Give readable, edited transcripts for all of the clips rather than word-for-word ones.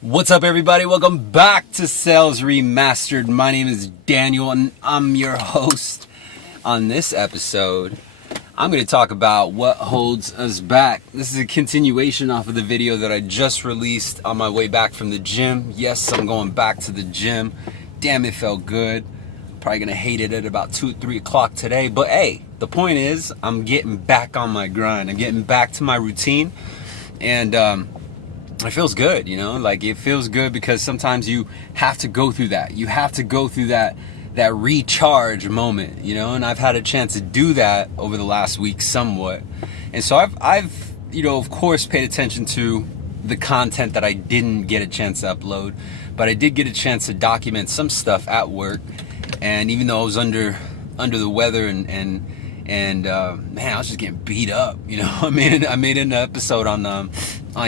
What's up, everybody? Welcome back to Sales Remastered. My name is Daniel and I'm your host. On this episode, I'm going to talk about what holds us back. This is a continuation off of the video that I just released on my way back from the gym. Yes, I'm going back to the gym. Damn, it felt good. Probably going to hate it at about 2 or 3 o'clock today. But hey, the point is I'm getting back on my grind. I'm getting back to my routine. And it feels good, like it feels good because sometimes you have to go through that. You have to go through that recharge moment, and I've had a chance to do that over the last week somewhat. And so I've of course paid attention to the content that I didn't get a chance to upload, but I did get a chance to document some stuff at work. And even though I was under the weather and man, I was just getting beat up. I made an episode on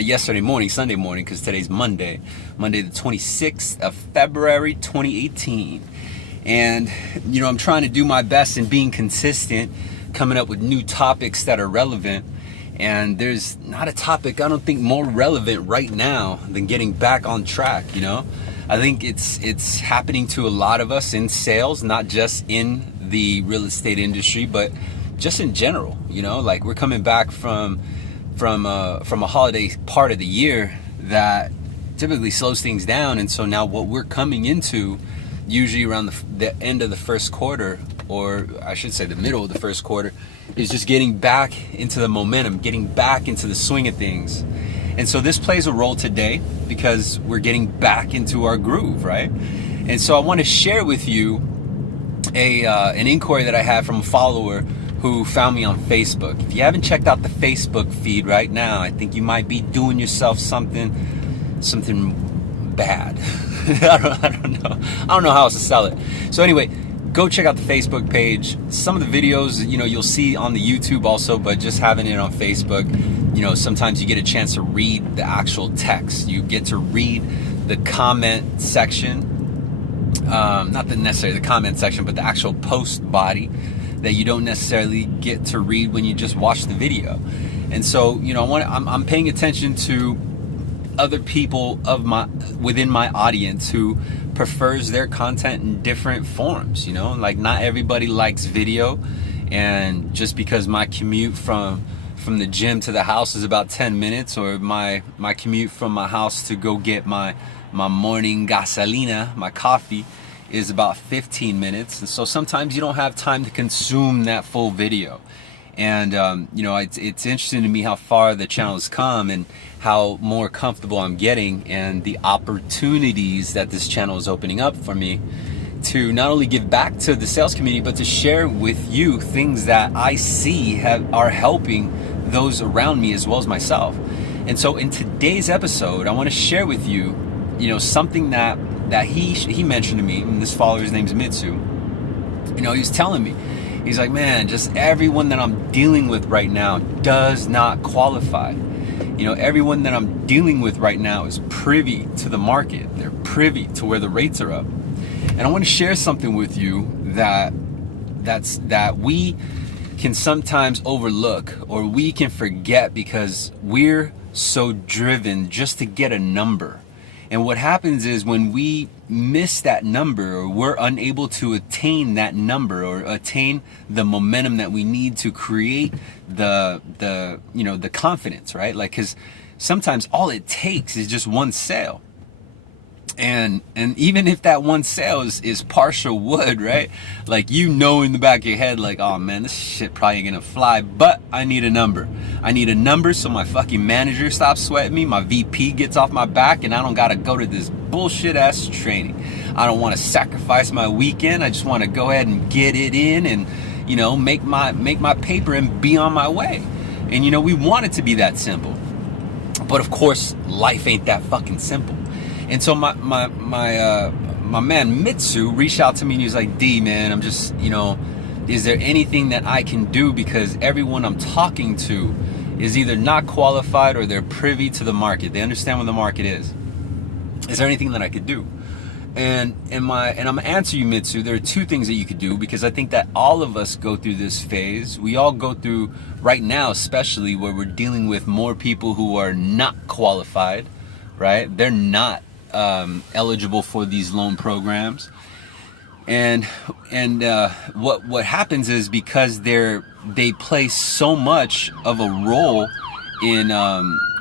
yesterday morning, Sunday morning, because today's Monday the 26th of February 2018. And I'm trying to do my best in being consistent, coming up with new topics that are relevant. And there's not a topic I don't think more relevant right now than getting back on track. I think it's happening to a lot of us in sales, not just in the real estate industry, but just in general. Like we're coming back from a holiday part of the year that typically slows things down. And so now what we're coming into, usually around the end of the first quarter, or I should say the middle of the first quarter, is just getting back into the momentum, getting back into the swing of things. And so this plays a role today because we're getting back into our groove, right? And so I want to share with you an inquiry that I had from a follower who found me on Facebook. If you haven't checked out the Facebook feed right now, I think you might be doing yourself something bad. I don't know how else to sell it. So anyway, go check out the Facebook page. Some of the videos, you'll see on the YouTube also, but just having it on Facebook, sometimes you get a chance to read the actual text. You get to read the comment section, not necessarily the comment section, but the actual post body that you don't necessarily get to read when you just watch the video. And so, I'm paying attention to other people within my audience who prefers their content in different forms. Like not everybody likes video, and just because my commute from the gym to the house is about 10 minutes, or my commute from my house to go get my morning gasolina, my coffee, is about 15 minutes. And so sometimes you don't have time to consume that full video. And it's interesting to me how far the channel has come and how more comfortable I'm getting, and the opportunities that this channel is opening up for me to not only give back to the sales community, but to share with you things that I see are helping those around me as well as myself. And so in today's episode, I want to share with you, something that he mentioned to me, and this follower's name's Mitsu. He was telling me, he's like, man, just everyone that I'm dealing with right now does not qualify. Everyone that I'm dealing with right now is privy to the market. They're privy to where the rates are up. And I want to share something with you that we can sometimes overlook, or we can forget, because we're so driven just to get a number. And what happens is when we miss that number, or we're unable to attain that number, or attain the momentum that we need to create the confidence, right? Like, because sometimes all it takes is just one sale. And even if that one sale is partial wood, right? Like, in the back of your head, like, oh man, this shit probably ain't gonna fly, but I need a number. I need a number so my fucking manager stops sweating me, my VP gets off my back, and I don't gotta go to this bullshit ass training. I don't wanna sacrifice my weekend. I just wanna go ahead and get it in and, make my paper and be on my way. And we want it to be that simple. But of course, life ain't that fucking simple. And so my man Mitsu reached out to me and he was like, D, man, I'm just, is there anything that I can do? Because everyone I'm talking to is either not qualified or they're privy to the market. They understand what the market is. Is there anything that I could do? And I'm gonna answer you, Mitsu. There are two things that you could do, because I think that all of us go through this phase. We all go through right now, especially where we're dealing with more people who are not qualified, right? They're not eligible for these loan programs. And what happens is, because they play so much of a role in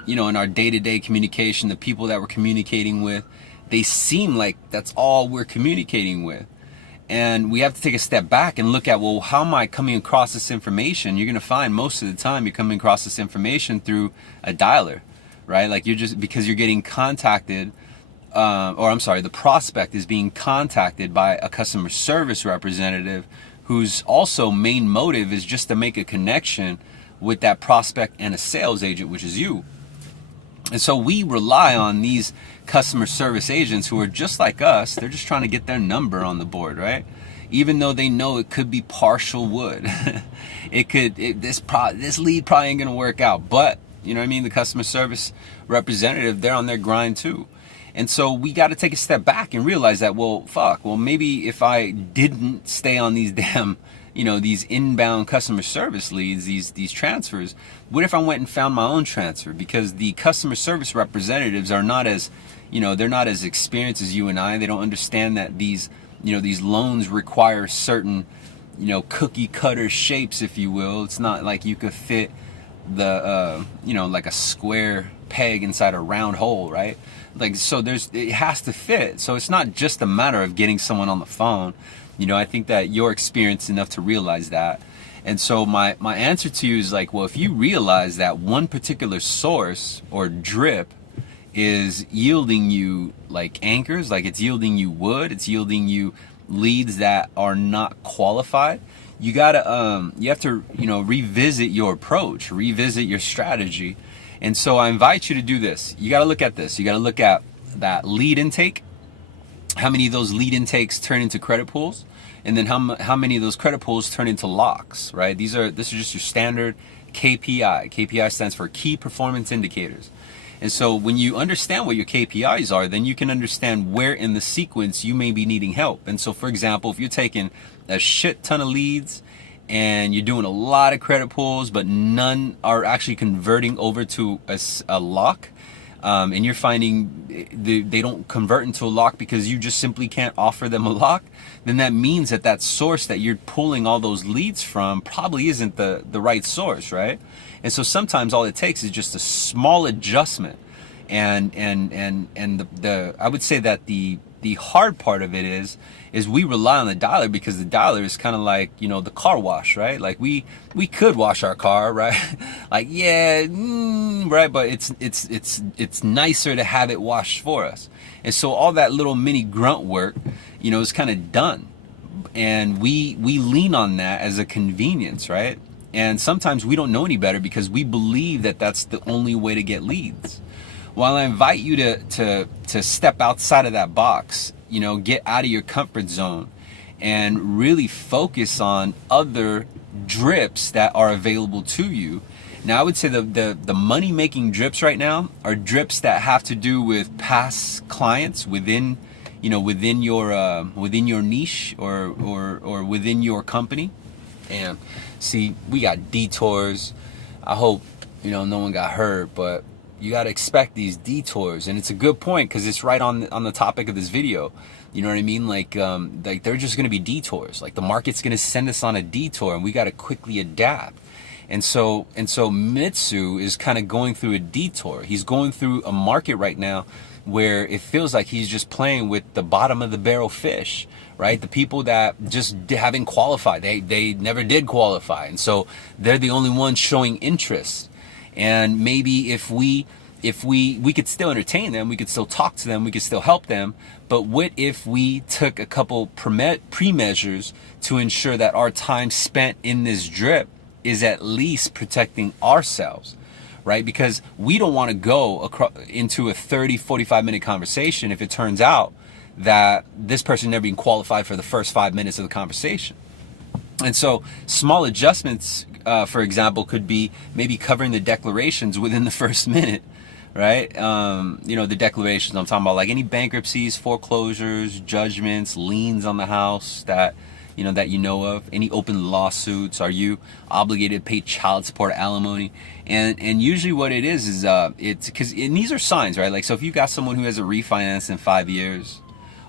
in our day-to-day communication, the people that we're communicating with, they seem like that's all we're communicating with. And we have to take a step back and look at, well, how am I coming across this information? You're going to find most of the time you're coming across this information through a dialer, right? Like, you're just, because you're getting contacted, the prospect is being contacted by a customer service representative whose also main motive is just to make a connection with that prospect and a sales agent, which is you. And so we rely on these customer service agents who are just like us. They're just trying to get their number on the board, right? Even though they know it could be partial wood. This lead probably ain't gonna work out. But, you know what I mean? The customer service representative, they're on their grind too. And so we got to take a step back and realize that, well, maybe if I didn't stay on these damn, these inbound customer service leads, these transfers, what if I went and found my own transfer? Because the customer service representatives are not as, they're not as experienced as you and I. They don't understand that these loans require certain, cookie cutter shapes, if you will. It's not like you could fit the, like a square peg inside a round hole, right? Like, so it has to fit. So it's not just a matter of getting someone on the phone. I think that you're experienced enough to realize that. And so my answer to you is like, well, if you realize that one particular source or drip is yielding you like anchors, like it's yielding you wood, it's yielding you leads that are not qualified, you have to revisit your approach, revisit your strategy. And so I invite you to do this. You got to look at this. You got to look at that lead intake. How many of those lead intakes turn into credit pulls? And then how many of those credit pulls turn into locks, right? This is just your standard KPI. KPI stands for key performance indicators. And so when you understand what your KPIs are, then you can understand where in the sequence you may be needing help. And so, for example, if you're taking a shit ton of leads and you're doing a lot of credit pulls, but none are actually converting over to a lock, and you're finding they don't convert into a lock because you just simply can't offer them a lock, then that means that source that you're pulling all those leads from probably isn't the right source, right? And so sometimes all it takes is just a small adjustment. And I would say that the hard part of it is we rely on the dialer, because the dialer is kind of like, the car wash, right? Like we could wash our car, right? Like, yeah, right. But it's nicer to have it washed for us. And so all that little mini grunt work, is kind of done. And we lean on that as a convenience, right? And sometimes we don't know any better because we believe that that's the only way to get leads. Well, I invite you to step outside of that box, get out of your comfort zone and really focus on other drips that are available to you. Now, I would say the money-making drips right now are drips that have to do with past clients within your niche or within your company. And see, we got detours. I hope no one got hurt, but you got to expect these detours. And it's a good point because it's right on the topic of this video. You know what I mean? Like they're just going to be detours. Like the market's going to send us on a detour and we got to quickly adapt. And so Mitsu is kind of going through a detour. He's going through a market right now where it feels like he's just playing with the bottom of the barrel fish, right? The people that just haven't qualified, they never did qualify. And so they're the only ones showing interest. And maybe if we could still entertain them, we could still talk to them, we could still help them. But what if we took a couple pre-measures to ensure that our time spent in this drip is at least protecting ourselves, right? Because we don't want to go into a 45 minute conversation if it turns out that this person never even qualified for the first 5 minutes of the conversation. And so small adjustments, for example, could be maybe covering the declarations within the first minute, right? The declarations I'm talking about, like any bankruptcies, foreclosures, judgments, liens on the house that, that you know of? Any open lawsuits? Are you obligated to pay child support, alimony? And usually what it is it's because these are signs, right? Like, so if you got someone who hasn't refinanced in 5 years,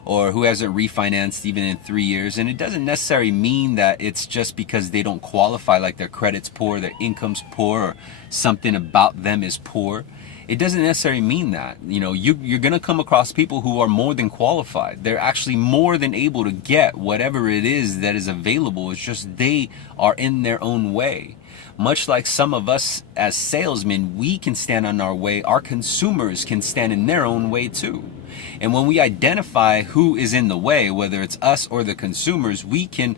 or who hasn't refinanced even in 3 years, and it doesn't necessarily mean that it's just because they don't qualify, like their credit's poor, their income's poor, or something about them is poor. It doesn't necessarily mean that. You're going to come across people who are more than qualified. They're actually more than able to get whatever it is that is available. It's just they are in their own way. Much like some of us as salesmen, we can stand on our way. Our consumers can stand in their own way too. And when we identify who is in the way, whether it's us or the consumers, we can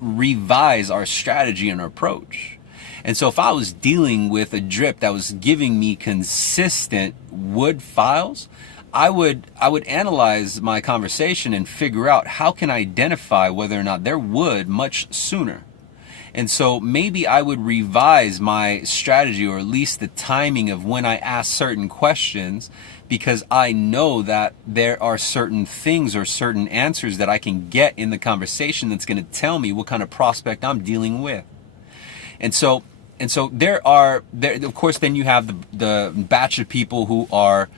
revise our strategy and our approach. And so if I was dealing with a drip that was giving me consistent wood files, I would analyze my conversation and figure out how can I identify whether or not they're wood much sooner. And so maybe I would revise my strategy, or at least the timing of when I ask certain questions, because I know that there are certain things or certain answers that I can get in the conversation that's going to tell me what kind of prospect I'm dealing with. And so there of course, then you have the batch of people who are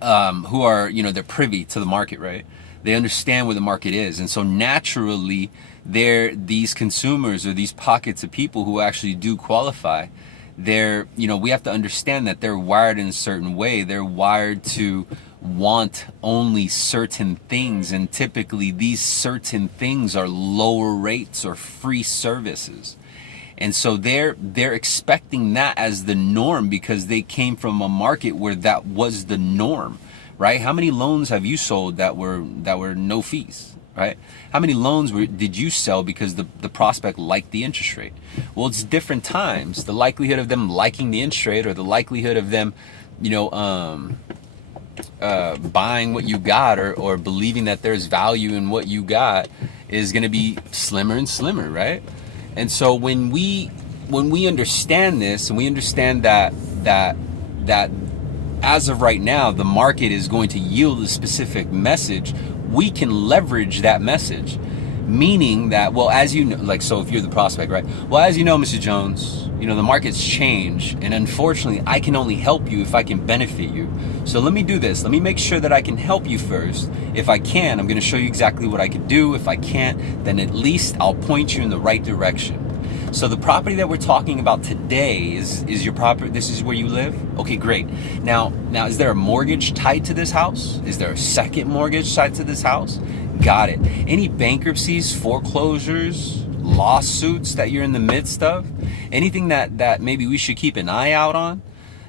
they're privy to the market, right? They understand where the market is. And so naturally, these consumers, or these pockets of people who actually do qualify, we have to understand that they're wired in a certain way. They're wired to want only certain things. And typically these certain things are lower rates or free services. And so they're expecting that as the norm, because they came from a market where that was the norm, right? How many loans have you sold that were no fees, right? How many loans did you sell because the prospect liked the interest rate? Well, it's different times. The likelihood of them liking the interest rate, or the likelihood of them, buying what you got, or believing that there's value in what you got, is going to be slimmer and slimmer, right? And so when we understand this, and we understand that as of right now, the market is going to yield a specific message, we can leverage that message. Meaning that, well, as you know, like, so if you're the prospect, right? Well, as you know, Mr. Jones, the market's changed, and unfortunately, I can only help you if I can benefit you. So let me do this. Let me make sure that I can help you first. If I can, I'm going to show you exactly what I can do. If I can't, then at least I'll point you in the right direction. So the property that we're talking about today is your property. This is where you live? Okay, great. Now, is there a mortgage tied to this house? Is there a second mortgage tied to this house? Got it. Any bankruptcies, foreclosures, lawsuits that you're in the midst of? Anything that maybe we should keep an eye out on?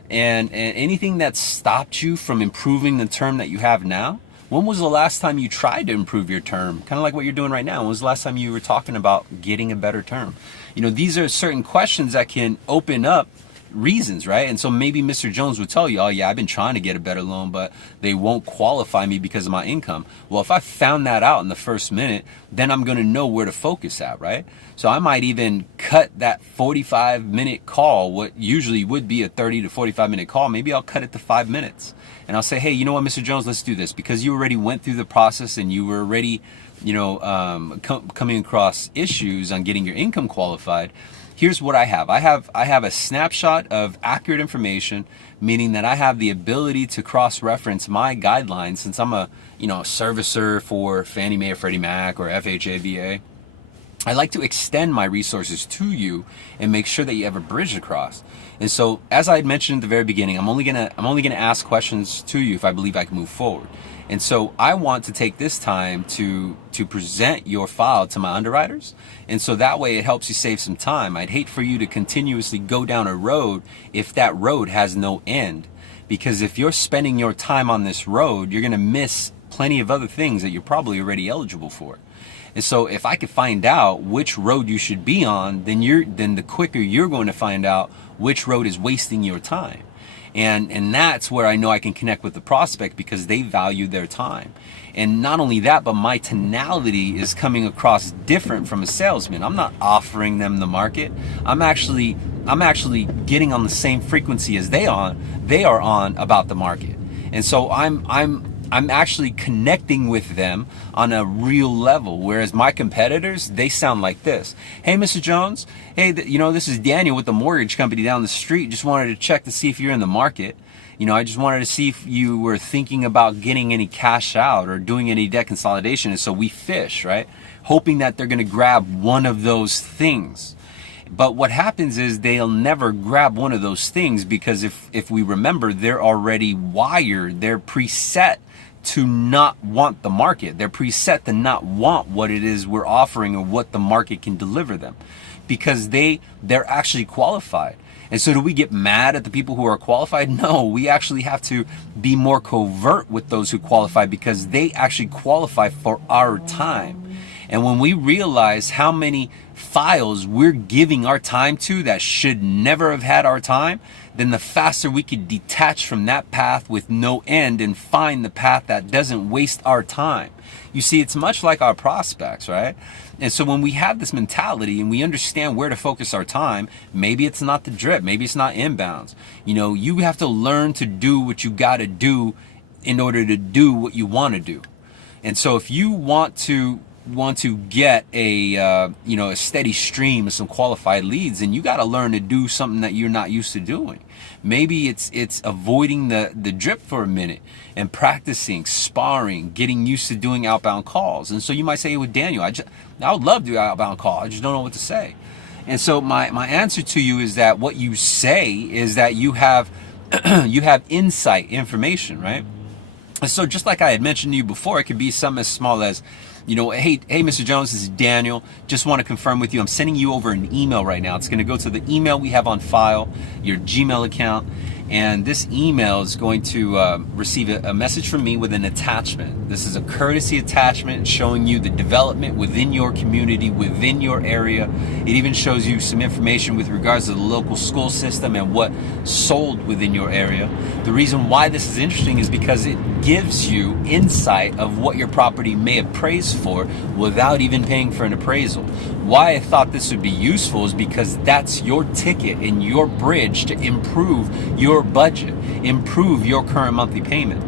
And anything that stopped you from improving the term that you have now? When was the last time you tried to improve your term? Kind of like what you're doing right now. When was the last time you were talking about getting a better term? These are certain questions that can open up reasons, right? And so maybe Mr. Jones would tell you, oh yeah, I've been trying to get a better loan, but they won't qualify me because of my income. Well, if I found that out in the first minute, then I'm going to know where to focus at, right? So I might even cut that 45-minute call, what usually would be a 30 to 45-minute call. Maybe I'll cut it to 5 minutes. And I'll say, hey, you know what, Mr. Jones, let's do this. Because you already went through the process and you were already, coming across issues on getting your income qualified. Here's what I have. I have a snapshot of accurate information, meaning that I have the ability to cross-reference my guidelines, since I'm a servicer for Fannie Mae or Freddie Mac or FHA, VA. I like to extend my resources to you and make sure that you have a bridge across. And so, as I had mentioned at the very beginning, I'm only gonna ask questions to you if I believe I can move forward. And so I want to take this time to present your file to my underwriters. And so that way it helps you save some time. I'd hate for you to continuously go down a road if that road has no end. Because if you're spending your time on this road, you're going to miss plenty of other things that you're probably already eligible for. And so if I could find out which road you should be on, then the quicker you're going to find out which road is wasting your time. And that's where I know I can connect with the prospect, because they value their time. And not only that, but my tonality is coming across different from a salesman. I'm not offering them the market. I'm actually getting on the same frequency as they are on about the market. And so I'm I'm actually connecting with them on a real level. Whereas my competitors, they sound like this. Hey, Mr. Jones. Hey, this is Daniel with the mortgage company down the street. Just wanted to check to see if you're in the market. I just wanted to see if you were thinking about getting any cash out or doing any debt consolidation. And so we fish, right? Hoping that they're going to grab one of those things. But what happens is they'll never grab one of those things, because if we remember, they're already wired, they're preset to not want the market. They're preset to not want what it is we're offering or what the market can deliver them, because they're actually qualified. And so do we get mad at the people who are qualified? No, we actually have to be more covert with those who qualify, because they actually qualify for our time. And when we realize how many files we're giving our time to that should never have had our time, then the faster we could detach from that path with no end and find the path that doesn't waste our time. You see, it's much like our prospects, right? And so when we have this mentality and we understand where to focus our time, maybe it's not the drip, maybe it's not inbounds. You have to learn to do what you got to do in order to do what you want to do. And so if you want to get a steady stream of some qualified leads, and you got to learn to do something that you're not used to doing. Maybe it's avoiding the drip for a minute and practicing, sparring, getting used to doing outbound calls. And so you might say, with Daniel, I would love to do outbound call. I just don't know what to say. And so my answer to you is that what you say is that you have you have insight information, right? And so just like I had mentioned to you before, it could be something as small as, hey, Mr. Jones, this is Daniel. Just want to confirm with you, I'm sending you over an email right now. It's going to go to the email we have on file, your Gmail account. And this email is going to receive a message from me with an attachment. This is a courtesy attachment showing you the development within your community, within your area. It even shows you some information with regards to the local school system and what sold within your area. The reason why this is interesting is because it gives you insight of what your property may appraise for without even paying for an appraisal. Why I thought this would be useful is because that's your ticket and your bridge to improve your budget, improve your current monthly payment.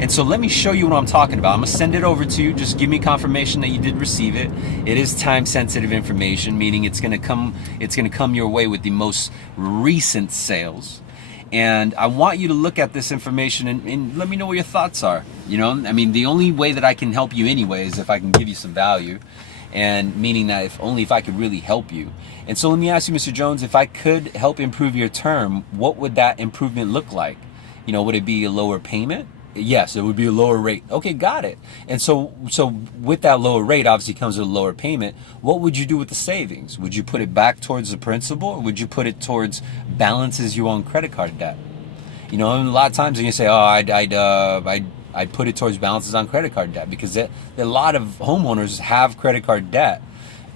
And so let me show you what I'm talking about. I'm gonna send it over to you. Just give me confirmation that you did receive it. It is time sensitive information, meaning it's gonna come your way with the most recent sales. And I want you to look at this information and let me know what your thoughts are. The only way that I can help you anyway is if I can give you some value. And meaning that if I could really help you. And so let me ask you, Mr. Jones, if I could help improve your term, what would that improvement look like? Would it be a lower payment? Yes, it would be a lower rate. Okay, got it. And so with that lower rate, obviously comes with a lower payment. What would you do with the savings? Would you put it back towards the principal, or would you put it towards balances you owe on credit card debt? And a lot of times you say, I'd put it towards balances on credit card debt, because a lot of homeowners have credit card debt.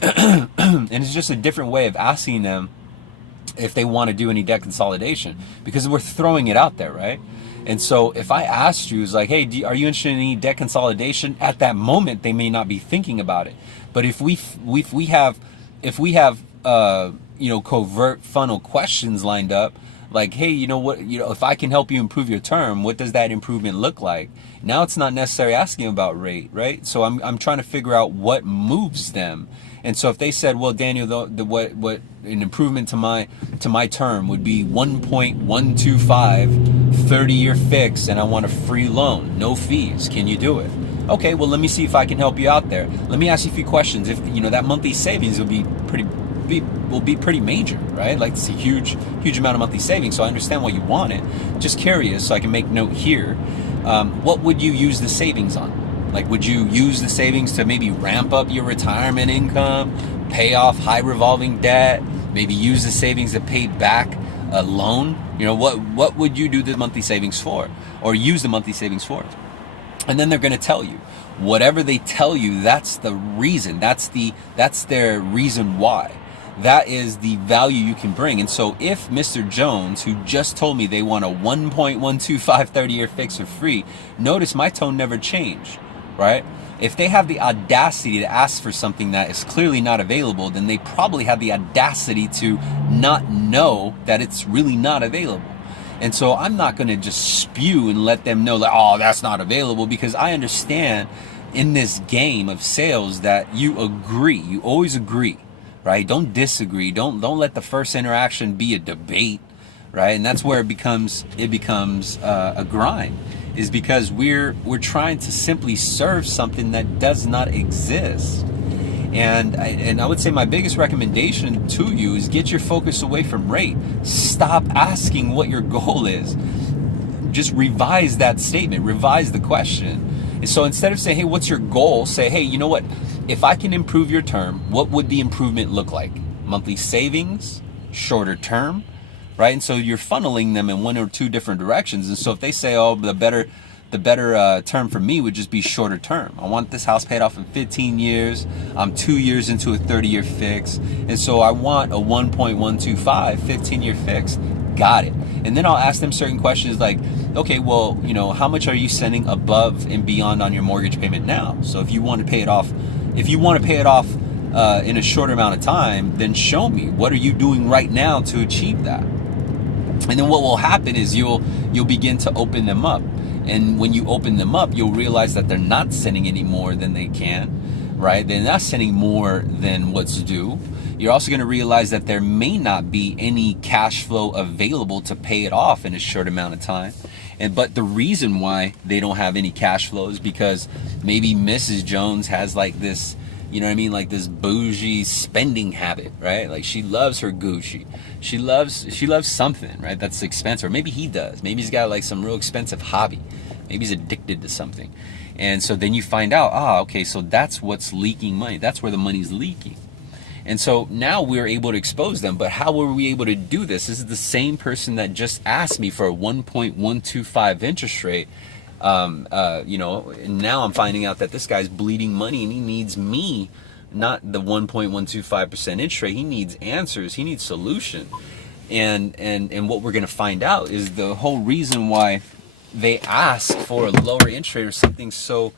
And it's just a different way of asking them if they want to do any debt consolidation, because we're throwing it out there, right? And so if I asked you, it's like, hey, are you interested in any debt consolidation? At that moment, they may not be thinking about it. But if we have covert funnel questions lined up, like, hey, if I can help you improve your term, what does that improvement look like? Now it's not necessarily asking about rate, right? So I'm trying to figure out what moves them. And so if they said, well, Daniel, what an improvement to my term would be 1.125 30-year fix, and I want a free loan, no fees. Can you do it? Okay, well, let me see if I can help you out there. Let me ask you a few questions. If that monthly savings will be pretty major, right? Like, it's a huge amount of monthly savings. So I understand why you want it. Just curious, so I can make note here. What would you use the savings on? Like, would you use the savings to maybe ramp up your retirement income, pay off high revolving debt, maybe use the savings to pay back a loan? What would you do the monthly savings for, or use the monthly savings for? And then they're going to tell you. Whatever they tell you, that's the reason. That's their reason why. That is the value you can bring. And so if Mr. Jones, who just told me they want a 1.125 30-year fix for free, notice my tone never changed, right? If they have the audacity to ask for something that is clearly not available, then they probably have the audacity to not know that it's really not available. And so I'm not going to just spew and let them know like, oh, that's not available, because I understand in this game of sales that you agree. You always agree, right? Don't disagree. Don't let the first interaction be a debate, right? And that's where it becomes a grind, is because we're trying to simply serve something that does not exist. And I would say my biggest recommendation to you is get your focus away from rate. Stop asking what your goal is. Just revise that statement, revise the question. And so instead of saying, hey, what's your goal? Say, hey, you know what? If I can improve your term, what would the improvement look like? Monthly savings, shorter term, right? And so you're funneling them in one or two different directions. And so if they say, oh, the better term for me would just be shorter term. I want this house paid off in 15 years. I'm 2 years into a 30-year fix. And so I want a 1.125 15-year fix. Got it. And then I'll ask them certain questions like, okay, well, you know, how much are you sending above and beyond on your mortgage payment now? So if you want to pay it off, in a shorter amount of time, then show me, what are you doing right now to achieve that? And then what will happen is you'll begin to open them up. And when you open them up, you'll realize that they're not sending any more than they can, right? They're not sending more than what's due. You're also going to realize that there may not be any cash flow available to pay it off in a short amount of time. But the reason why they don't have any cash flow is because maybe Mrs. Jones has like this, you know what I mean, like this bougie spending habit, right? Like she loves her Gucci. She loves something, right? That's expensive. Or maybe he does. Maybe he's got like some real expensive hobby. Maybe he's addicted to something. And so then you find out, okay, so that's what's leaking money. That's where the money's leaking. And so now we're able to expose them. But how were we able to do this? This is the same person that just asked me for a 1.125 interest rate. You know, and now I'm finding out that this guy's bleeding money and he needs me, not the 1.125% interest rate. He needs answers. He needs solution. And what we're going to find out is the whole reason why they ask for a lower interest rate or something so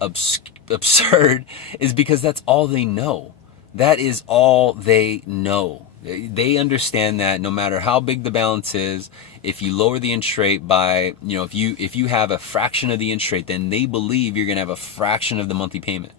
absurd is because that's all they know. That is all they know. They understand that no matter how big the balance is, if you lower the interest rate by, you know, if you have a fraction of the interest rate, then they believe you're going to have a fraction of the monthly payment.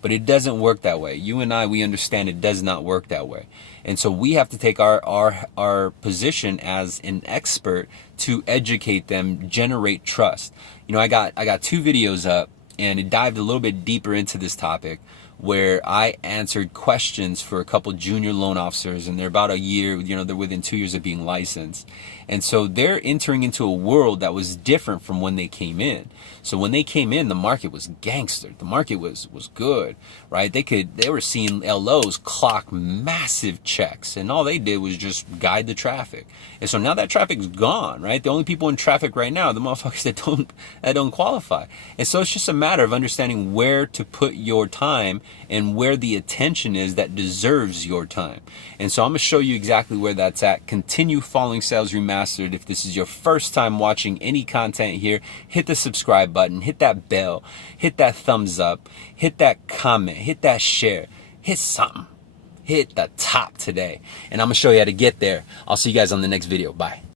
But it doesn't work that way. You and I, we understand it does not work that way. And so we have to take our position as an expert to educate them, generate trust. You know, I got 2 videos up, and it dived a little bit deeper into this topic, where I answered questions for a couple junior loan officers, and they're about a year, you know, they're within 2 years of being licensed. And so they're entering into a world that was different from when they came in. So when they came in, the market was gangster. The market was good, right? They were seeing LOs clock massive checks, and all they did was just guide the traffic. And so now that traffic's gone, right? The only people in traffic right now are the motherfuckers that don't qualify. And so it's just a matter of understanding where to put your time and where the attention is that deserves your time. And so I'm going to show you exactly where that's at. Continue following Sales Remastered. If this is your first time watching any content here, hit the subscribe button, hit that bell, hit that thumbs up, hit that comment, hit that share, hit something. Hit the top today. And I'm going to show you how to get there. I'll see you guys on the next video. Bye.